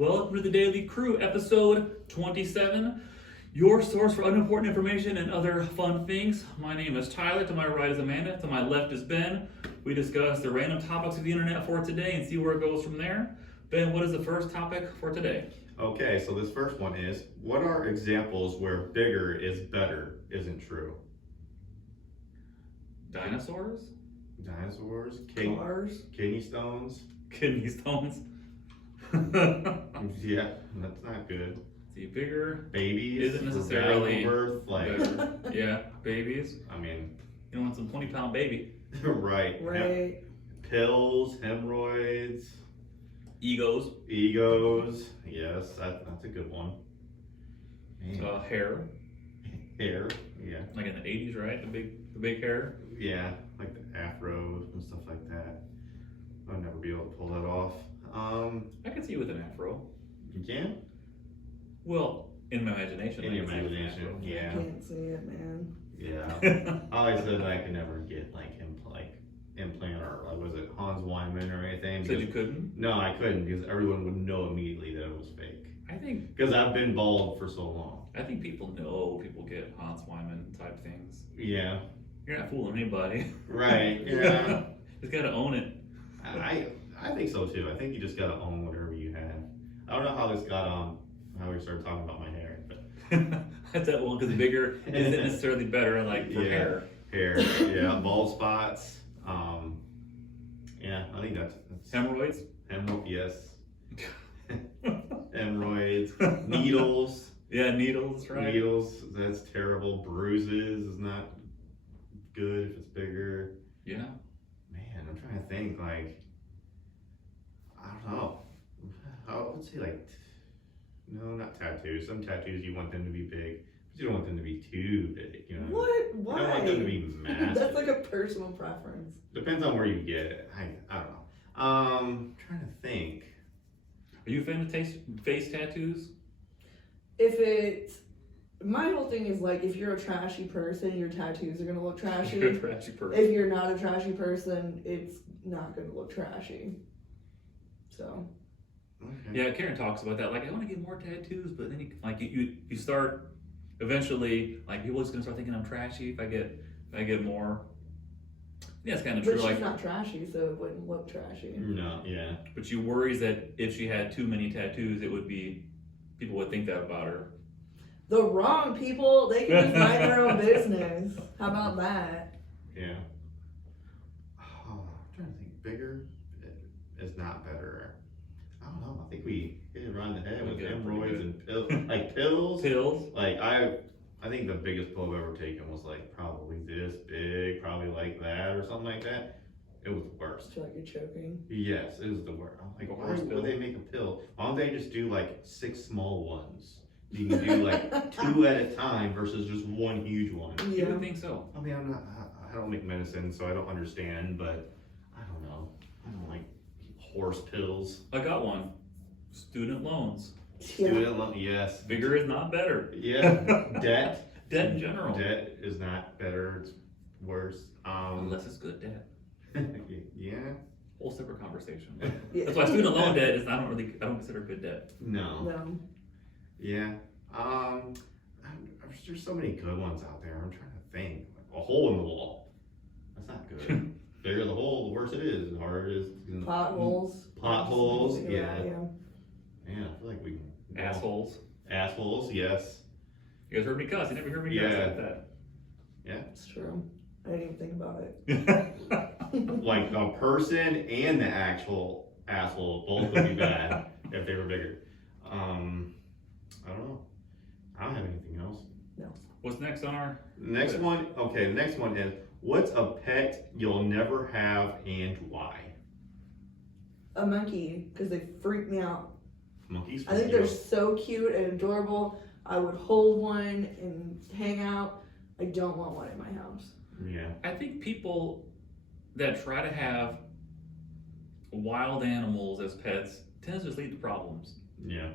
Welcome to the Daily Crew, episode 27. Your source for unimportant information and other fun things. My name is Tyler. To my right is Amanda. To my left is Ben. We discuss the random topics of the internet for today and see where it goes from there. Ben, what is the first topic for today? Okay, so this first one is, what are examples where bigger is better isn't true? Dinosaurs? Dinosaurs, Cars. kidney stones. Kidney stones? Yeah, that's not good. See, bigger Babies isn't for necessarily vaginal birth, like, better. Yeah, babies. I mean, You don't want some 20-pound baby. right. Right. Pills, hemorrhoids, Egos. egos. Yes, that's a good one. Man. Hair. Hair, yeah. Like in the 80s, right? The big hair. Yeah, like the afros and stuff like that. I'll never be able to pull that off. I can see you with an afro. You can? Well, in my imagination. In I your can see you with an imagination, afro. yeah. Can't see it, man. Yeah. I always said I could never get implant or was it Hans Wyman or anything. Said you couldn't? No, I couldn't because everyone would know immediately that it was fake. I think Because I've been bald for so long. people know people get Hans Wyman type things. Yeah. You're not fooling anybody. Right. Yeah. Just gotta own it. I think so too. I think you just gotta own whatever you have. I don't know how this got how we started talking about my hair, but That's that one because bigger isn't necessarily better like for Yeah. hair. yeah, bald spots. Yeah, I think that's Hemorrhoids? yes. Hemorrhoids, needles. Yeah, needles, right? Needles, that's terrible. Bruises is not good if it's bigger. Yeah. Man, I'm trying to think, like, I don't know. I would say, like, no, not tattoos. Some tattoos you want them to be big, but you don't want them to be too big, you know? What? You Why? don't want them to be massive. That's like a personal preference. Depends on where you get it. I don't know. Trying to think. Are you a fan of face tattoos? If it's my whole thing is like if you're a trashy person, your tattoos are gonna look trashy. You're a trashy person. If you're not a trashy person, it's not gonna look trashy. So. Okay. Yeah, Karen talks about that. Like, I want to get more tattoos, but then you start eventually. Like, people are just gonna start thinking I'm trashy if I get more. Yeah, it's kind of But true. she's Like, not trashy, so it wouldn't look trashy. No, yeah. but you worries that if she had too many tattoos, people would think that about her. The wrong people, they can just mind their own business. How about that? Yeah. Oh, I'm trying to think. Bigger is not better. I don't know. I think we hit it around the head with Okay, hemorrhoids pretty and pills. Like pills. Pills. Like I think the biggest pill I've ever taken was like probably this big, probably like that or something like that. It was the I worst. feel like you're choking. Yes, it was the worst. I'm like, The why worst pill. would they make a pill? Why don't they just do like 6 small ones? You can do like 2 at a time versus just one huge one. You Yeah. would think so. I mean, I don't make medicine, so I don't understand, but I don't know. I don't like horse pills. I got one. Student loans. Student loan, yes. Bigger is not better. Yeah. Debt. Debt in general. Debt is not better, it's worse. Unless it's good debt. Yeah. Whole separate conversation. Yeah. That's why student loan debt is I don't consider good debt. No. No. Yeah. There's so many good ones out there. I'm trying to think. Like, a hole in the wall. That's not good. Bigger the hole, the worse it is. The harder it is. Potholes. Potholes, Yeah. yeah. Man, I feel like we can. Assholes. Assholes, yes. You guys heard me cuss. You never heard me cuss Yeah. like that. It's true. I didn't even think about it. Like the person and the actual asshole both would be bad if they were bigger. I don't know. I don't have anything else. What's next on our Next one, okay, the next one is, what's a pet you'll never have and why? A monkey, because they freak me out. Monkeys? I think they're so cute and adorable. I would hold one and hang out. I don't want one in my house. Yeah. I think people that try to have wild animals as pets tends to just lead to problems. Yeah.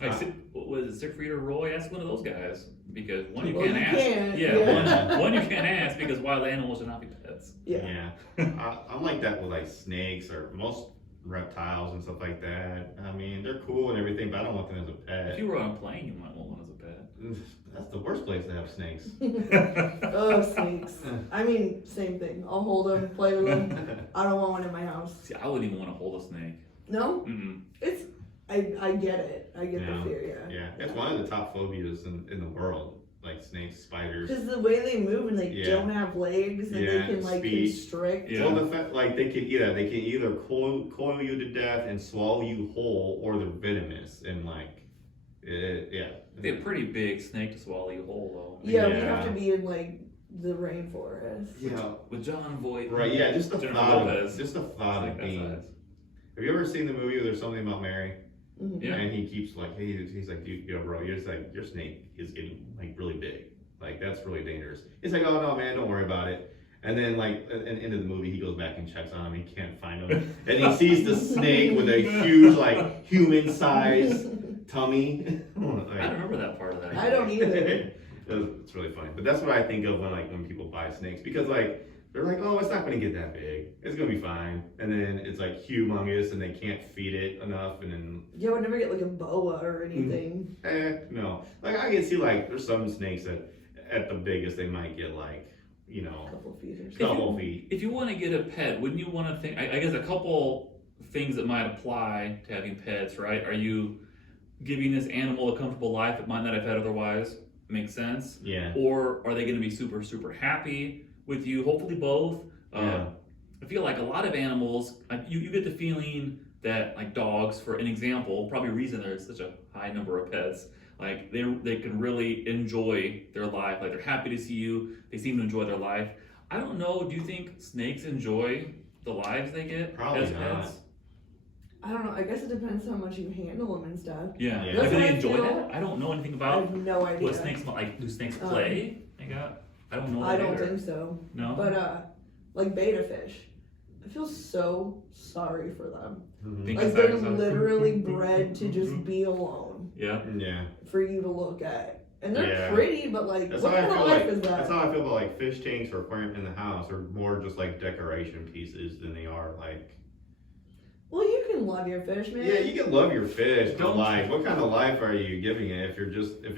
Like, was it Siegfried or Roy? Ask one of those guys because one you Well, can't you ask. can't, Yeah, yeah. one you can't ask because wild animals should not be pets. Yeah. I'm like that with like snakes or most reptiles and stuff like that. I mean, they're cool and everything, but I don't want them as a If pet. you were on a plane, you might want one as a pet. That's the worst place to have snakes. Oh, snakes. I mean, same thing. I'll hold them, play with them. I don't want one in my house. See, I wouldn't even want to hold a snake. No? Mm-mm. It's, I get it. I get Yeah. the fear, yeah. Yeah, it's one of the top phobias in the world. Like snakes, spiders. Because the way they move and they Yeah. don't have legs and Yeah, they can like speed. constrict. Yeah. Well, the fact, like they can either coil you to death and swallow you whole, or they're venomous and like, yeah. It'd be a pretty big snake to swallow you whole, though. Yeah, we Yeah. have to be in like the rainforest. Yeah. With John Voight. Right. Yeah. Just the Jennifer thought. Lopez. Just the thought Snake of that being. size. Have you ever seen the movie There's Something About Mary? Mhm. Yeah. And he keeps like, he's like, dude, yo, bro, you're just like, your snake is getting like really big. Like that's really dangerous. He's like, oh no, man, don't worry about it. And then like at the end of the movie, he goes back and checks on him. He can't find him, and he sees the snake with a huge like human-sized tummy. I don't remember that part of that. I don't either. It's really funny, but that's what I think of when people buy snakes, because like they're like, oh, it's not going to get that big, it's going to be fine, and then it's like humongous and they can't feed it enough, and then Yeah, I would never get like a boa or anything. no, like I can see like there's some snakes that at the biggest they might get like, you A know, couple feet or a something. couple feet. If you want to get a pet, wouldn't you want to think? I guess a couple things that might apply to having pets, right? Are you giving this animal a comfortable life it might not have had otherwise? Makes sense. Yeah. Or are they going to be super, super happy with you? Hopefully both. Yeah. I feel like a lot of animals, you get the feeling that like dogs, for an example, probably a reason there's such a high number of pets, like they can really enjoy their life. Like they're happy to see you. They seem to enjoy their life. I don't know. Do you think snakes enjoy the lives they get Probably as not. pets? I don't know. I guess it depends how much you handle them and stuff. Yeah. Yeah. Like, That's do what they I enjoy feel. that? I don't know anything I about have no idea. what snakes like. Do snakes play? I don't know. I that don't either. think so. No. But like beta fish, I feel so sorry for them. Mhm. Think Like inside they're yourself. literally bred to just be alone Yeah. Yeah. for you to look at. And they're Yeah. pretty, but like, That's what how I kind of feel life like. is That's that? how I feel about like fish tanks or aquarium in the house are more just like decoration pieces than they are like. Well, you can love your fish, man. Yeah, you can love your fish, but Don't- like, what kind of life are you giving it if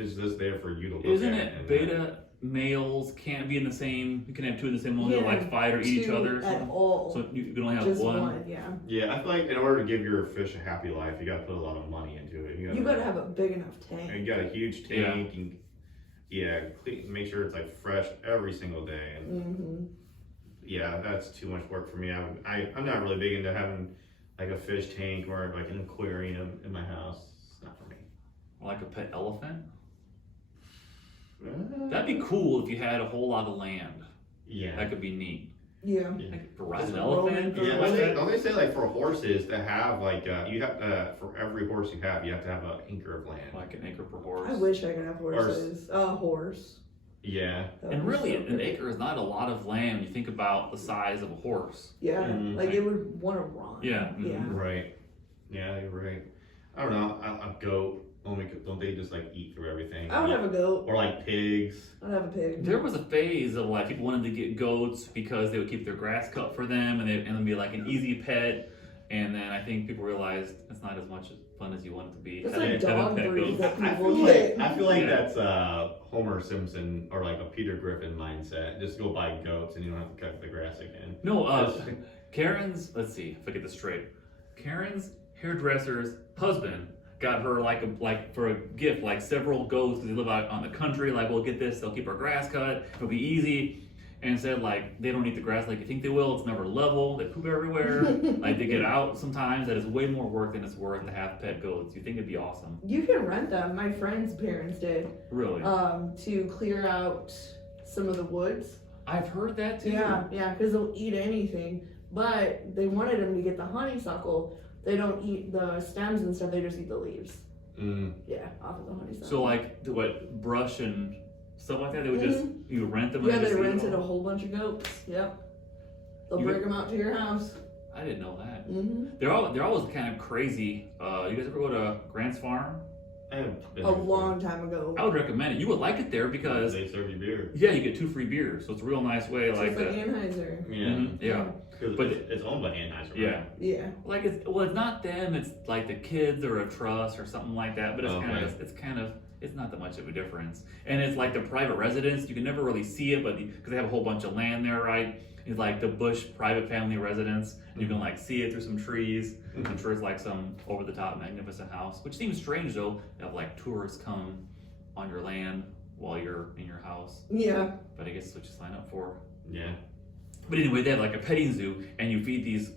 it's just there for you to look Isn't at? it and- beta males can't be in the same? You can have two in the same one. They'll Yeah, like fight or eat each Two other. at all. So you can only have just one. one, yeah. Yeah, I feel like in order to give your fish a happy life, you got to put a lot of money into it. You gotta have a big enough tank. You got a huge Yeah. tank, and make sure it's like fresh every single day. And Mm-hmm. yeah, that's too much work for me. I'm not really big into having like a fish tank or like an aquarium in my house. It's not for me. Like a pet elephant. That'd be cool if you had a whole lot of land. Yeah. That could be neat. Yeah. Like ride Just an a elephant. roaming Yeah, girl. don't they say like for horses to have like you have for every horse you have to have an acre of land. Like an acre per horse. I wish I could have horses. A horse. Yeah. That would And be really, so an good. acre is not a lot of land. You think about the size of a horse. Yeah, Mhm. like it would want to run. Yeah. Yeah. Right. Yeah, you're right. I don't know. A goat. Don't they just like eat through everything? I would have a goat. Or like pigs. I'd have a pig. There was a phase of like people wanted to get goats because they would keep their grass cut for them and it'd be like an easy pet. And then I think people realized it's not as much fun as you want it to be. That's having- like having dog pet breeds goats. that I people feel get. Yeah. that's Homer Simpson or like a Peter Griffin mindset. Just go buy goats and you don't have to cut the grass again. No, Karen's, let's see if I get this straight. Karen's hairdresser's husband got her like for a gift, like several goats because they live out on the country. Like, we'll get this, they'll keep our grass cut, it'll be easy. And said like they don't eat the grass like you think they will. It's never level. They poop everywhere. Like they get out sometimes. That is way more work than it's worth to have pet goats. You think it'd be awesome? You can rent them. My friend's parents did. Really? To clear out some of the woods. I've heard that too. Yeah, because they'll eat anything. But they wanted them to get the honeysuckle. They don't eat the stems and stuff. They just eat the leaves. Mm. Yeah, off of the honeysuckle. So like what brush and stuff like that? They would just you rent them. Yeah, and they just eat rented a them? whole bunch of goats. Yep. They'll You bring them out to your house. I didn't know that. Mm-hmm. They're always kind of crazy. You guys ever go to Grant's Farm? I have been a there before. long time ago. I would recommend it. You would like it there because They serve you beer. yeah, you get 2 free beers, so it's a real nice way. Just like the, Anheuser. Yeah. yeah, Because But- it's owned by Anheuser. Right? yeah. Yeah. Like it's not them. It's like the kids or a trust or something like that. But it's it's not that much of a difference. And it's like the private residence. You can never really see it, but because they have a whole bunch of land there, right? It's like the Bush private family residence. You can like see it through some trees. I'm sure it's like some over the top magnificent house, which seems strange though. To have like tourists come on your land while you're in your house. Yeah. But I guess it's what you sign up for. Yeah. But anyway, they have like a petting zoo, and you feed these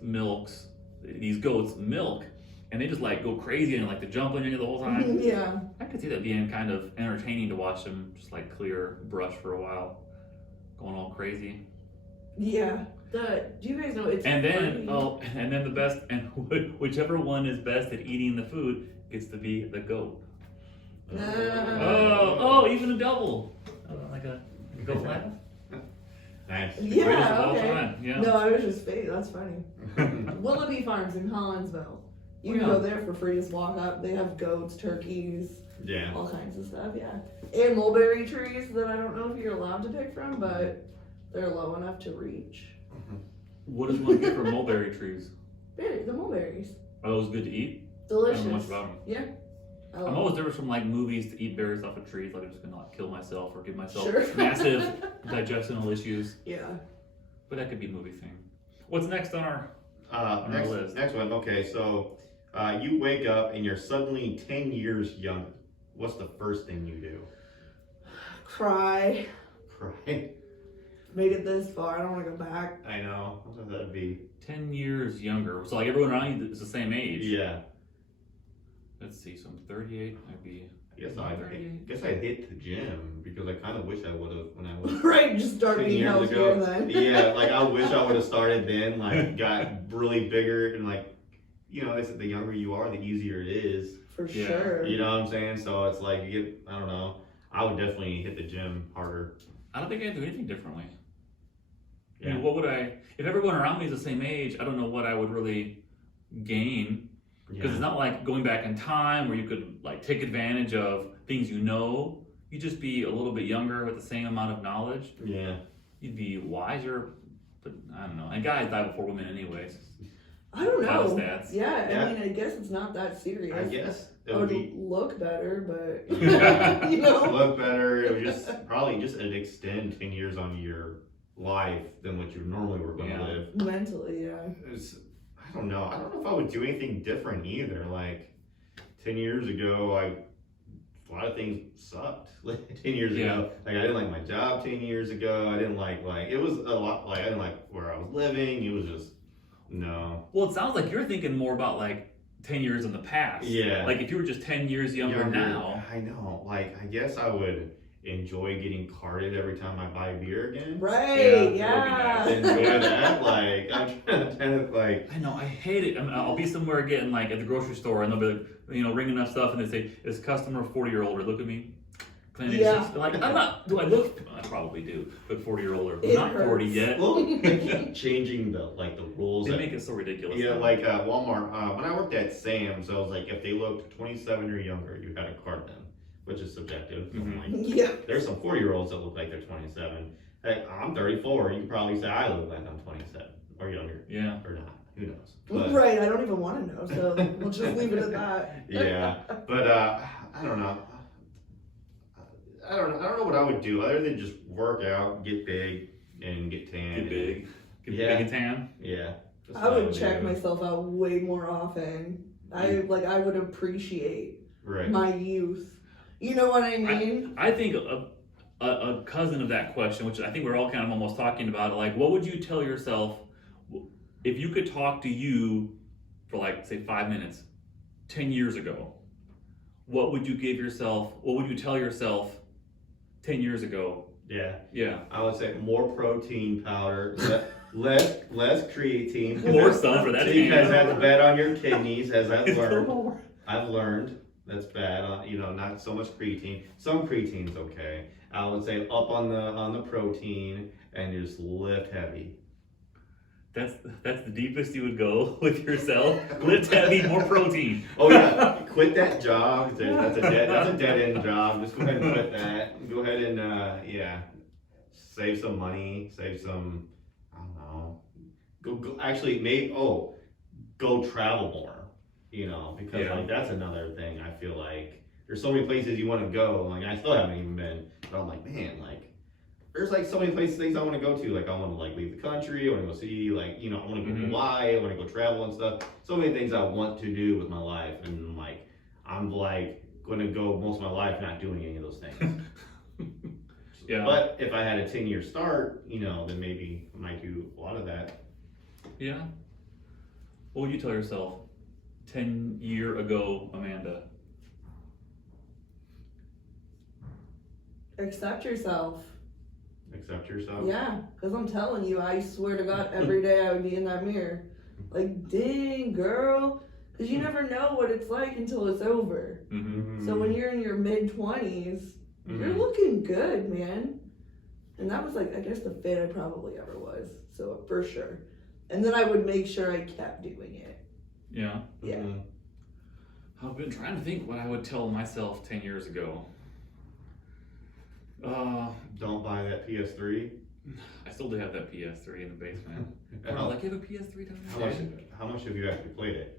goats milk, and they just like go crazy and like to jump on you the whole time. Yeah. I could see that being kind of entertaining to watch them just like clear brush for a while, going all crazy. Yeah. Do you guys know it's And then funny. and then the best, and whichever one is best at eating the food gets to be the goat. Oh, even a double, like a goat laugh. Nice. Yeah, Greatest of all okay. time, yeah. No, I was just fake. That's funny. Willoughby Farms in Collinsville. You can Yeah. go there for free. Just walk up. They have goats, turkeys, Yeah. all kinds of stuff. Yeah, and mulberry trees that I don't know if you're allowed to pick from, but they're low enough to reach. What does one get from mulberry trees? The mulberries, Are those good to eat? I delicious. don't know much about them. Yeah. I'm always nervous from like movies to eat berries off of trees. Like I'm just gonna like kill myself or give myself Sure. massive digestional issues. Yeah. But that could be a movie thing. What's next on our our list? Next one. Okay, so you wake up and you're suddenly 10 years younger. What's the first thing you do? Cry. Cry. Made it this far. I don't want to go back. I know. What would that be? 10 years younger. So like everyone around you is the same age. Yeah. Let's see. So I'm 38. I'd be. I guess I'd hit the gym because I kind of wish I would have when I was Right. Just start 10 being years healthier ago. then. Yeah, like I wish I would have started then, like got really bigger and like, you know, they said the younger you are, the easier it is. For Yeah. sure. You know what I'm saying? So it's like you get, I don't know. I would definitely hit the gym harder. I don't think I'd do anything differently. I Yeah. mean, what would I? If everyone around me is the same age, I don't know what I would really gain. Because it's not like going back in time where you could like take advantage of things you know. You'd just be a little bit younger with the same amount of knowledge. Yeah. You'd be wiser, but I don't know. And guys die before women anyways. I don't Lot of know. stats. Yeah, Yeah. I mean, I guess it's not that serious. I guess it I would would be look better, but Yeah. you know. look better. It would just probably just extend 10 years on your life than what you normally were going to Yeah. live. Mentally, yeah. I don't know. I don't know if I would do anything different either. Like 10 years ago, a lot of things sucked. Like 10 years Yeah. ago, like I didn't like my job 10 years ago. I didn't like it was a lot like I didn't like where I was living. It was just no. Well, it sounds like you're thinking more about like 10 years in the past. Yeah. Like if you were just 10 years younger now. I know. Like I guess I would enjoy getting carded every time I buy beer again. Right, Yeah, yeah. Enjoy that. Like I'm trying to like. I know, I hate it. I'll be somewhere getting like at the grocery store and they'll be like, you know, ringing up stuff and they say, is customer 40-year-old or look at me? Yeah. Like, I'm not, do I look? I probably do, but 40-year-old or It not 40 hurts. yet. Well, they keep changing the rules. They at- make it so ridiculous. Yeah, like Walmart. When I worked at Sam's, I was like, if they looked 27 or younger, you had to card them, which is subjective. I'm Mhm. like, Yeah. there's some 4-year-olds that look like they're 27. Hey, I'm 34. You can probably say I look like I'm 27 or younger Yeah. or not. Who knows? But, Right, I don't even want to know, so we'll just leave it at that. yeah, but I don't know. I don't know what I would do other than just work out, get big, and get tan. Get big. Get Yeah. big and tan. Yeah. that's I what would check do. myself out way more often. I would appreciate Right. my youth. You know what I mean? I think a cousin of that question, which I think we're all kind of almost talking about, like, what would you tell yourself if you could talk to you for like, say, 5 minutes, 10 years ago? What would you give yourself? What would you tell yourself 10 years ago? Yeah. Yeah. I would say more protein powder, less creatine. More stuff for that. Because that's bad on your kidneys, as I've learned. I've learned that's bad on not so much creatine. Some creatine's okay. I would say up on the protein and just lift heavy. That's the deepest you would go with yourself. Lift heavy, more protein. Oh yeah, quit that job. That's a dead end job. Just go ahead and quit that. Go ahead and save some money. Save some. I don't know. Go actually go travel more. Because Yeah. like that's another thing. I feel like there's so many places you want to go. Like I still haven't even been, but I'm like, man, like. There's like so many things I want to go to. Like I want to like leave the country. I want to go see like I want to go to Hawaii. I want to go travel and stuff. So many things I want to do with my life, and like I'm like going to go most of my life not doing any of those things. Yeah. But if I had a 10-year start, then maybe I might do a lot of that. Yeah. What would you tell yourself 10 year ago, Amanda? Accept yourself. Accept yourself. Yeah, because I'm telling you, I swear to God, every day I would be in that mirror. Like, dang, girl. Because you never know what it's like until it's over. Mm-hmm. So when you're in your mid-20s, you're looking good, man. And that was like, I guess the fit I probably ever was. So for sure. And then I would make sure I kept doing it. Yeah. Yeah. Mm-hmm. I've been trying to think what I would tell myself 10 years ago. Don't buy that PS3. I still do have that PS3 in the basement. And Or like, you have a PS3 down there? how much have you actually played it?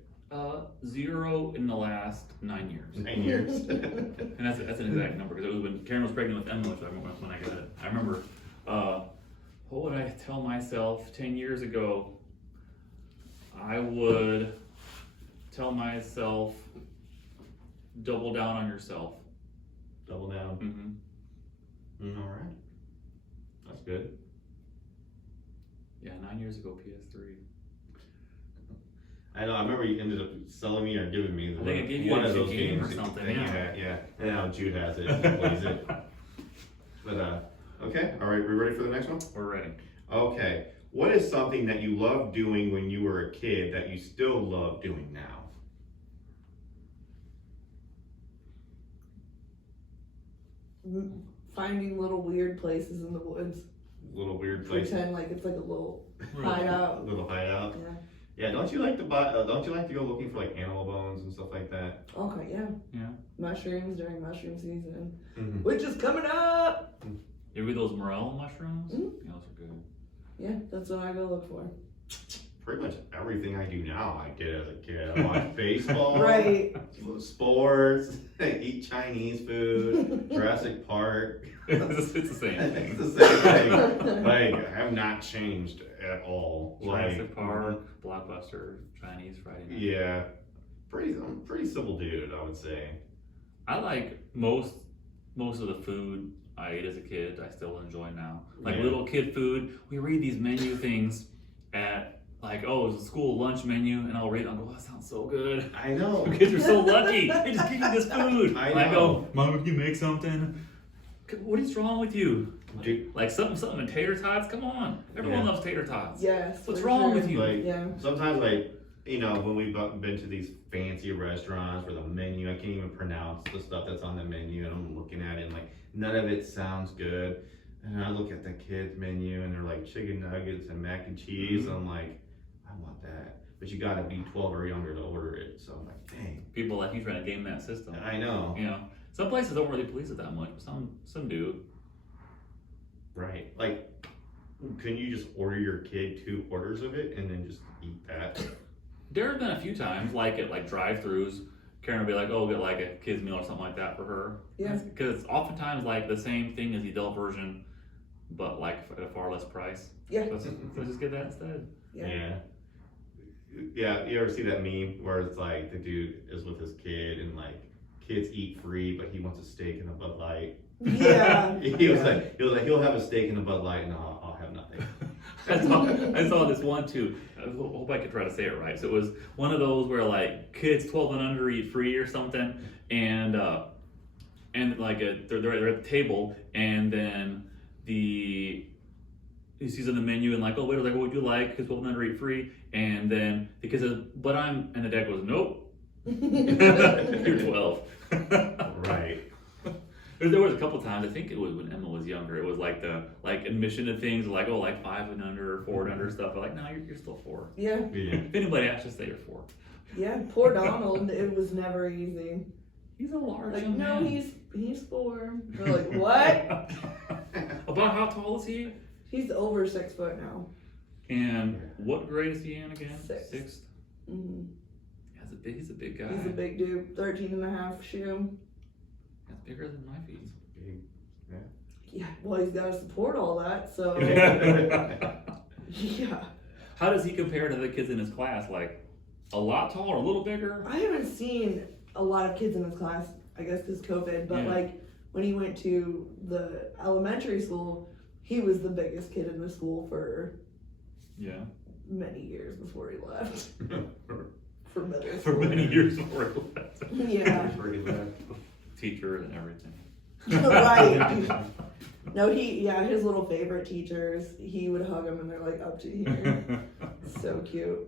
0 in the last 9 years. 9 years. And that's an exact number because it was when Karen was pregnant with Emma, which I remember when I got it. I remember, what would I tell myself 10 years ago? I would tell myself, double down on yourself. Double down. Mm-hmm. All right. That's good. Yeah, 9 years ago, PS3. I know. I remember you ended up selling me or giving me I think I gave you one a of those game games or something, that you yeah. had, yeah. And now Jude has it. He plays it. But okay. All right. We ready for the next one? We're ready. Okay. What is something that you loved doing when you were a kid that you still love doing now? Finding little weird places in the woods. Little weird place. Pretend like it's like a little hideout. Little hideout. Yeah. Yeah. Don't you like to buy? Don't you like to go looking for like animal bones and stuff like that? Okay, yeah. Yeah. Mushrooms during mushroom season, Mm-hmm. which is coming up. You eat those morel mushrooms? Mhm. Yeah, those are good. Yeah, that's what I go look for. Pretty much everything I do now, I did as a kid. I watch baseball, Right. sports, eat Chinese food, Jurassic Park. It's the same thing. It's the same thing. Like, I have not changed at all. Jurassic Park, Blockbuster, Chinese Friday night. Yeah, I'm a pretty simple dude, I would say. I like most of the food I ate as a kid. I still enjoy now. Like Yeah. little kid food. We read these menu things at like, oh, it's a school lunch menu, and I'll read it and I'll go, that sounds so good. I know. Kids are so lucky. They just give you this food. I And I know. go, Mom, can you make something? What is wrong with you? Dude. Like something in tater tots? Come on. Everyone Yeah. loves tater tots. Yes. What's for wrong sure. with you? Like, Yeah. sometimes, like, when we've been to these fancy restaurants where the menu, I can't even pronounce the stuff that's on the menu, and I'm looking at it and like, none of it sounds good. And I look at the kids' menu and they're like chicken nuggets and mac and cheese. And I'm like, I want that. But you gotta be 12 or younger to order it. So I'm like, dang. People like you trying to game that system. I know. You know, some places don't really police it that much, but some do. Right. Like, can you just order your kid 2 orders of it and then just eat that? There have been a few times, like at like drive-throughs, Karen will be like, "Oh, get like a kids meal or something like that for her." Yeah. Because it's oftentimes like the same thing as the adult version, but like at a far less price. Yeah. So let's just get that instead. Yeah. Yeah, you ever see that meme where it's like the dude is with his kid and like kids eat free, but he wants a steak and a Bud Light. Yeah. He was like, he'll have a steak and a Bud Light, and I'll have nothing. I saw this one too. I hope I could try to say it right. So it was one of those where like kids 12 and under eat free or something, and like they're at the table, and then he sees on the menu and like, oh, waiter's like, what would you like? Because 12 and under eat free, and then the kid says, and the dad goes, nope, you're 12. Right. There was a couple times, I think it was when Emma was was younger. It was like the admission to things like, oh, like 5 and under or 4 and under stuff. But like, no, you're still 4. Yeah. Yeah. If anybody asks, just say you're 4. Yeah. Poor Donald. It was never easy. He's a large Like, young no, man. he's 4. We're like, what? About how tall is he? He's over 6 foot now. And what grade is he in again? Sixth. 6th? Mm-hmm. He's a big guy. He's a big dude. 13 and a half shoe. That's bigger than my feet. Big. Yeah. Well, he's got to support all that. So, yeah. How does he compare to the kids in his class? Like, a lot taller, a little bigger? I haven't seen a lot of kids in his class, I guess, because COVID. But, Yeah. like, when he went to the elementary school, he was the biggest kid in the school for Yeah. many years before he left. For middle school. For many years before he left. Yeah. Pretty bad. Teacher and everything. Right. No, his little favorite teachers, he would hug them and they're like up to here. So cute.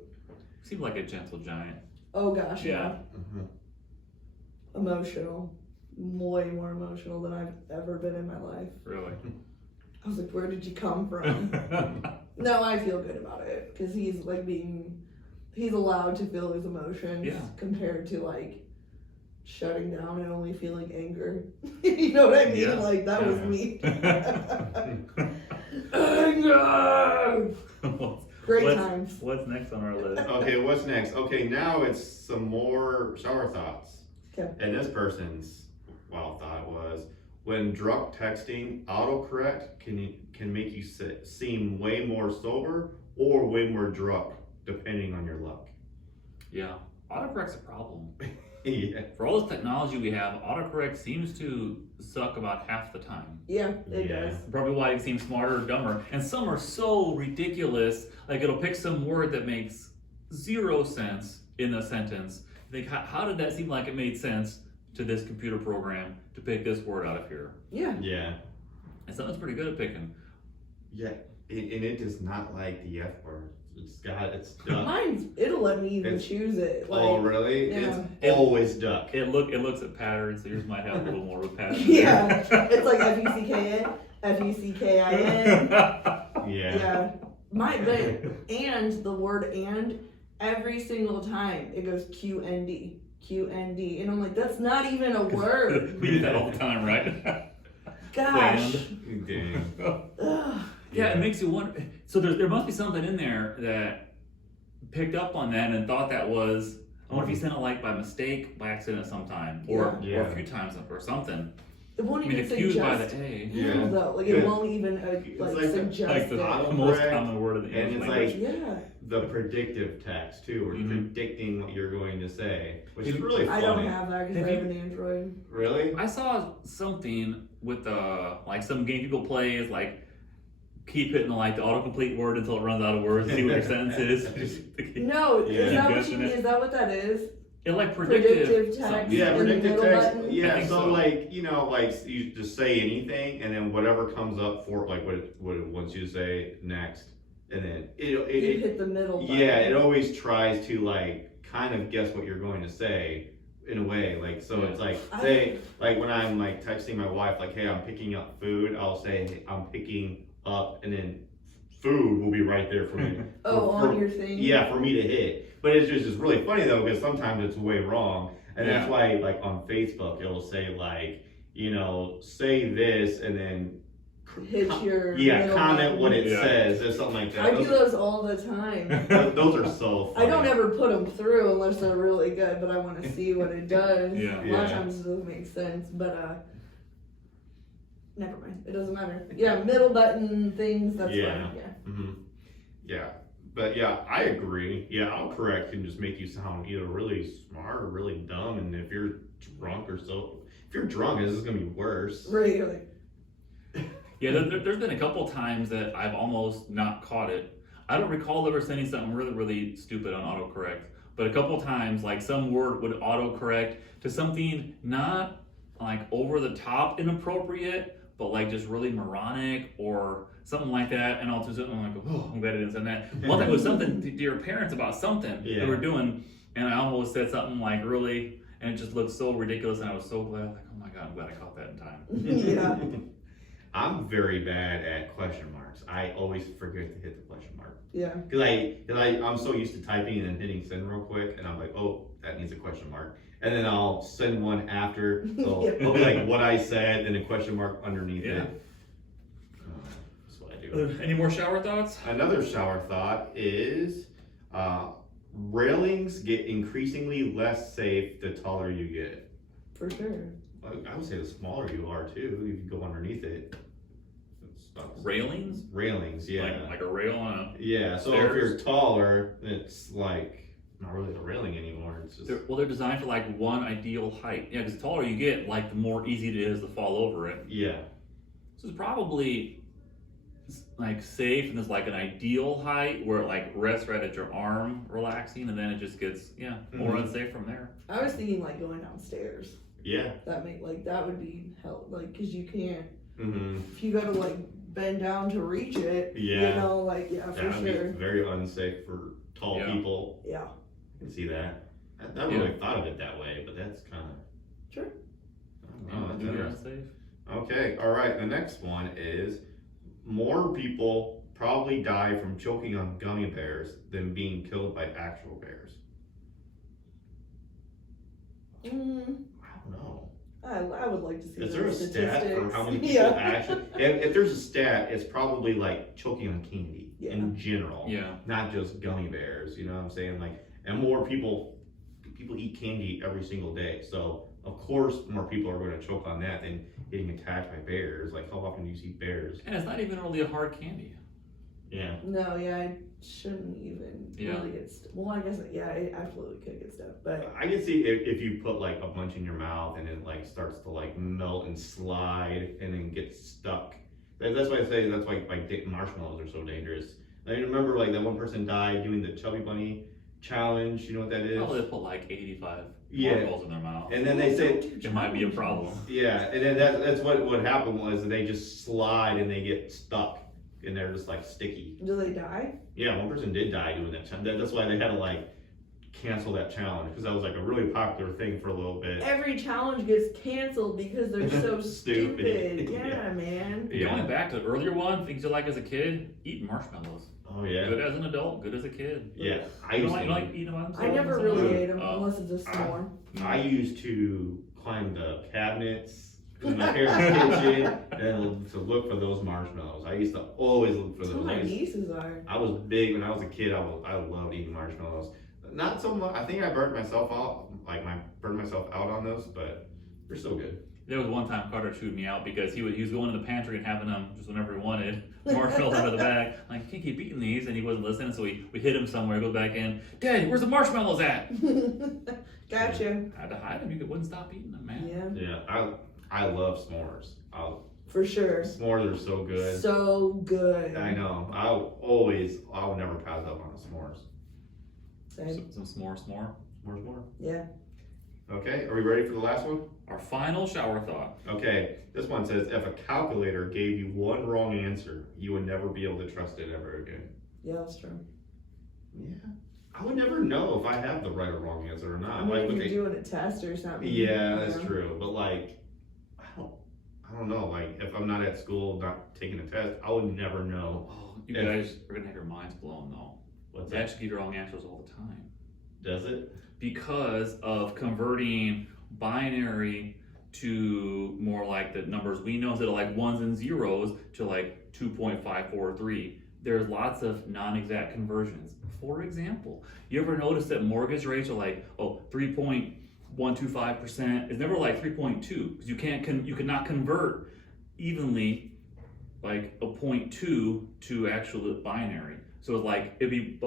Seemed like a gentle giant. Oh gosh, yeah. Mhm. Emotional. Way more emotional than I've ever been in my life. Really? I was like, where did you come from? No, I feel good about it because he's allowed to feel his emotions Yeah. compared to like shutting down and only feeling anger. You know what I mean? Yeah. Like that was Yeah. me. Anger! Great times. What's next on our list? Okay, what's next? Okay, now it's some more shower thoughts. Okay. And this person's wild thought was, when drunk texting, autocorrect can make you seem way more sober or way more drunk, depending on your luck. Yeah. Autocorrect's a problem. Yeah. For all this technology we have, autocorrect seems to suck about half the time. Yeah, it Yeah. does. Probably why it seems smarter or dumber. And some are so ridiculous, like it'll pick some word that makes 0 sense in a sentence. Think, how did that seem like it made sense to this computer program to pick this word out of here? Yeah. Yeah. And something's pretty good at picking. Yeah. And it does not like the F word. It's duck. It'll let me even It's- choose it. Like, Oh, really? yeah. It's always duck. It looks at patterns, so yours might have a little more of a pattern. Yeah. It's like F-U-C-K-N, F-U-C-K-I-N. Yeah. Yeah. And the word and, every single time it goes QND, QND. And I'm like, that's not even a word. We do that all the time, right? Gosh. Dang. Ugh. Yeah, it makes you wonder. So there must be something in there that picked up on that and thought that was. I wonder if you sent it like by mistake, by accident sometime, or Yeah. or a few times or something. It won't I mean, even the Q's by the suggest A. Yeah. though. Like Yeah. it won't even It's like like the- suggest Like the it. most Autocorrect, common word of the and English it's language. Yeah. The predictive text too, where Mhm. predicting what you're going to say, which is Have- really I funny. don't have that because Have I have you- an Android. Really? I saw something with like some game people play is like keep hitting like the autocomplete word until it runs out of words and see what your sentence is. Just No, Yeah. is that what Guessing you it. is that what that is? It like Predictive text. something. Yeah, in the predictive middle text. button? I Yeah, think so so. like like you just say anything, and then whatever comes up for like what it wants you to say next, and then You it hit the middle button. yeah, it always tries to like kind of guess what you're going to say in a way. Like so, Yeah. it's like I- say like when I'm like texting my wife, like, hey, I'm picking up food. I'll say hey, I'm picking up, and then food will be right there for me. Oh, for- on your thing. Yeah, for me to hit. But it's really funny though, because sometimes it's way wrong. And that's Yeah. why like on Facebook it'll say like, say this and then Hit your yeah, middle comment button. what it Yeah. says or something like that. I do those all the time. Those are so funny. I don't ever put them through unless they're really good, but I want to see what it does. Yeah. A lot of Yeah. times it doesn't make sense, but never mind. It doesn't matter. Yeah, middle button things. That's Yeah. fine. Yeah. Mm-hmm. Yeah. But yeah, I agree. Yeah, autocorrect can just make you sound either really smart or really dumb. And if you're drunk if you're drunk, this is gonna be worse. Right. You're like, Yeah, there's been a couple times that I've almost not caught it. I don't recall ever sending something really, really stupid on autocorrect, but a couple times, like some word would autocorrect to something not like over the top inappropriate, but like just really moronic or something like that. And I'll just, I'm like, oh, I'm glad I didn't send that. One time it was something to your parents about something Yeah. they were doing, and I almost said something like really, and it just looked so ridiculous, and I was so glad, like, oh my God, I'm glad I caught that in time. yeah. I'm very bad at question marks. I always forget to hit the question mark. Yeah. Cause I'm so used to typing and then hitting send real quick, and I'm like, oh, that needs a question mark. And then I'll send one after, so Yeah. it'll be like what I said, and a question mark underneath Yeah. it. That's what I do. Any more shower thoughts? Another shower thought is railings get increasingly less safe the taller you get. For sure. I would say the smaller you are too, if you go underneath it. Railings? Railings, yeah. Like a rail on a. Yeah, so stairs? if you're taller, it's like not really the railing anymore. It's just They're designed for like one ideal height. Yeah, because the taller you get, like the more easy it is to fall over it. yeah. So it's probably like safe and there's like an ideal height where it like rests right at your arm relaxing, and then it just gets more unsafe from there. I was thinking like going downstairs. Yeah. That would be hell, like, cause you can't, Mm-hmm. if you gotta like bend down to reach it, Yeah. you know, like, yeah, for That would sure. be very unsafe for tall Yeah. people. Yeah, I can see that. I never really thought of it that way, but that's kind of. sure. Oh, that's Very interesting. unsafe. Okay, all right. The next one is more people probably die from choking on gummy bears than being killed by actual bears. Mm, I don't know. I would like to see Is there a those stat for statistics. how many people Yeah. actually? If there's a stat, it's probably like choking on candy in general, Yeah. not just gummy bears. You know what I'm saying? Like, and more people eat candy every single day, so of course more people are going to choke on that than getting attacked by bears. Like, how often do you see bears? And it's not even really a hard candy. Yeah. No, yeah, I shouldn't even really get well, I guess, yeah, I absolutely could get stuff, but I can see if you put like a bunch in your mouth and it like starts to like melt and slide and then get stuck. That's why I say that's why like marshmallows are so dangerous. I mean, remember like that one person died doing the Chubby Bunny challenge. You know what that is? Probably they put like 85 Yeah. marbles in their mouth. And then they say It might be a problem. yeah, and then that's what happened was they just slide and they get stuck and they're just like sticky. do they die? Yeah, one person did die doing that challenge. That's why they had to like cancel that challenge because that was like a really popular thing for a little bit. Every challenge gets canceled because they're so Stupid. stupid. Yeah, Yeah. man. Yeah. Going back to the earlier one, things you like as a kid, eating marshmallows. Oh yeah. Good as an adult, good as a kid. Yeah, I You used don't to. like eating them? I never really ate them Oh. unless it's a s'more. I used to climb the cabinets in my parents' kitchen and to look for those marshmallows. I used to always look for That's what those. my nieces are. I was big when I was a kid. I loved eating marshmallows. Not so much. I think I burnt myself out. Burned myself out on those, but they're so good. There was one time Carter chewed me out because he was going to the pantry and having them just whenever he wanted. Marshmallows out of the bag. Like, I can't keep eating these, and he wasn't listening, so we hid him somewhere, go back in. Daddy, where's the marshmallows at? Gotcha. I had to hide them, you wouldn't stop eating them, man. Yeah, Yeah, I love s'mores. for sure. S'mores are so good. So good. I know. I'll never pass up on a s'mores. Same. Some s'more. S'mores. Yeah. Okay, are we ready for the last one? Our final shower thought. Okay, this one says if a calculator gave you one wrong answer, you would never be able to trust it ever again. Yeah, that's true. Yeah. I would never know if I have the right or wrong answer or not. I mean, Like, if with you're a- doing a test or something. yeah, you that's know. true. But like, I don't know. Like, if I'm not at school, not taking a test, I would never know. Oh, you If- guys are gonna have your minds blown though. What's They that? actually give you wrong answers all the time. Does it? Because of converting binary to more like the numbers we know that are like ones and zeros to like 2.543. There's lots of non-exact conversions. For example, you ever notice that mortgage rates are like 3.125%? It's never like 3.2 because you cannot convert evenly like a 0.2 to actual binary. So it's like it'd be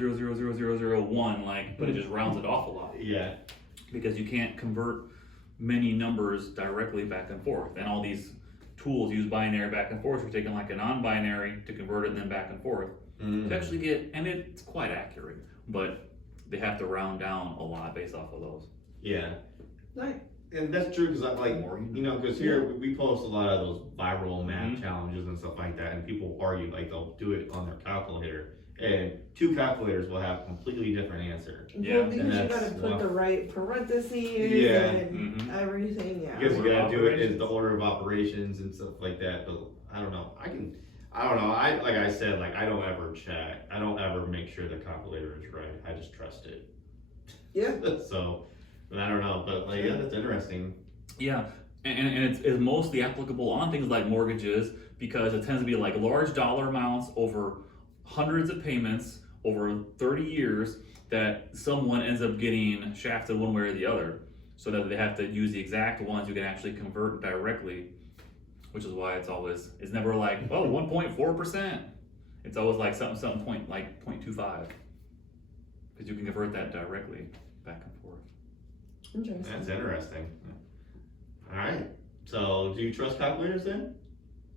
0.20000000001 like, but it just rounds it off a lot Yeah. because you can't convert many numbers directly back and forth. And all these tools use binary back and forth. We're taking like a non-binary to convert it and then back and forth to actually get, and it's quite accurate, but they have to round down a lot based off of those. Yeah. Right. And that's true because because here we post a lot of those viral math Mhm. challenges and stuff like that, and people argue like they'll do it on their calculator, and two calculators will have a completely different answer. Yeah, Well, because and you that's gotta put one- the right parentheses Yeah. and Mhm. everything. Yeah. Because you Order of gotta do it in operations. the order of operations and stuff like that. But I don't know. I don't know. Like I said, like I don't ever check. I don't ever make sure the calculator is right. I just trust it. Yeah. So, but I don't know. But like, yeah, that's interesting. Yeah, and it's mostly applicable on things like mortgages because it tends to be like large dollar amounts over hundreds of payments over 30 years that someone ends up getting shafted one way or the other, so that they have to use the exact ones you can actually convert directly, which is why it's never like, oh, 1.4%. It's always like something point like 0.25 because you can convert that directly back and forth. Interesting. That's interesting. All right. So, do you trust calculators then?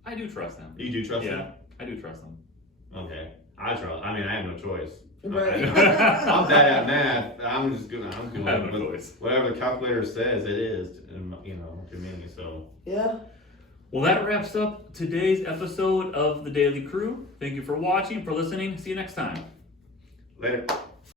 I do trust them. You do trust Yeah, I do trust them. them? Okay. I trust. I mean, I have no choice. Right. I'm bad at math. I'm I have no going with choice. whatever the calculator says it is, you know, to me. So, Yeah. Well, that wraps up today's episode of the Daily Crew. Thank you for watching, for listening. See you next time. later.